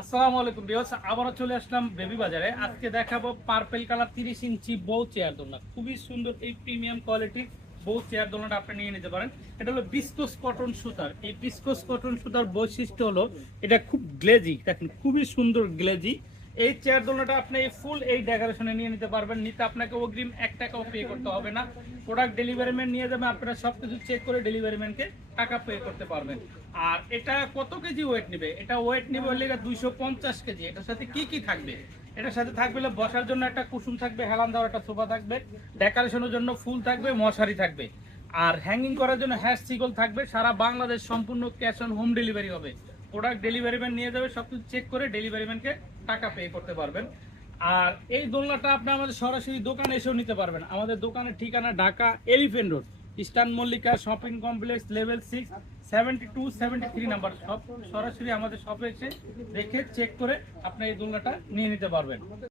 আসসালামু আলাইকুম ভিউয়ার্স, আবারও চলে আসলাম বেবি বাজারে। আজকে দেখাবো পার্পল কালার 30 ইঞ্চি বউ চেয়ার দোলনা। খুবই সুন্দর এই প্রিমিয়াম কোয়ালিটির বউ চেয়ার দোলনাটা আপনি নিয়ে নিতে পারেন। এটা হলো বিস্কোস কটন সুতার। এই বিস্কোস কটন সুতার বৈশিষ্ট্য হলো এটা খুব গ্লেজি, দেখেন খুবই সুন্দর গ্লেজি। এই চেয়ার দোলনাটা আপনি ফুল এই ডেকোরেশনে নিয়ে নিতে পারবেন। নিতে আপনাকে অগ্রিম 1 টাকাও পে করতে হবে না। প্রোডাক্ট ডেলিভারি ম্যান নিয়ে যাবে, আপনারা সবকিছু চেক করে ডেলিভারি ম্যানকে টাকা পে করতে পারবেন। আর এটা কত কেজি ওয়েট নেবে? এটা ওয়েট নেবে হলে 250 কেজি। এটার সাথে কি কি থাকবে? এটার সাথে থাকবে বসার জন্য একটা কুসুম থাকবে, হেলান দেওয়ার একটা সোফা থাকবে, ডেকোরেশনের জন্য ফুল থাকবে, মশারি থাকবে, আর হ্যাঙ্গিং করার জন্য হ্যাশ সিগল থাকবে। সারা বাংলাদেশ সম্পূর্ণ ক্যাশ অন হোম ডেলিভারি হবে। প্রোডাক্ট ডেলিভারি ম্যান নিয়ে যাবে, সবকিছু চেক করে ডেলিভারি ম্যানকে টাকা পে করতে পারবেন। আর এই দোলনাটা আপনি আমাদের সরাসরি দোকানে এসেও নিতে পারবেন। আমাদের দোকানের ঠিকানা Dhaka elephant road, eastern Mallika shopping complex, level 6, 72-73 number shop. সরাসরি আমাদের শপে এসে দেখে চেক করে আপনি এই দোলনাটা নিয়ে নিতে পারবেন।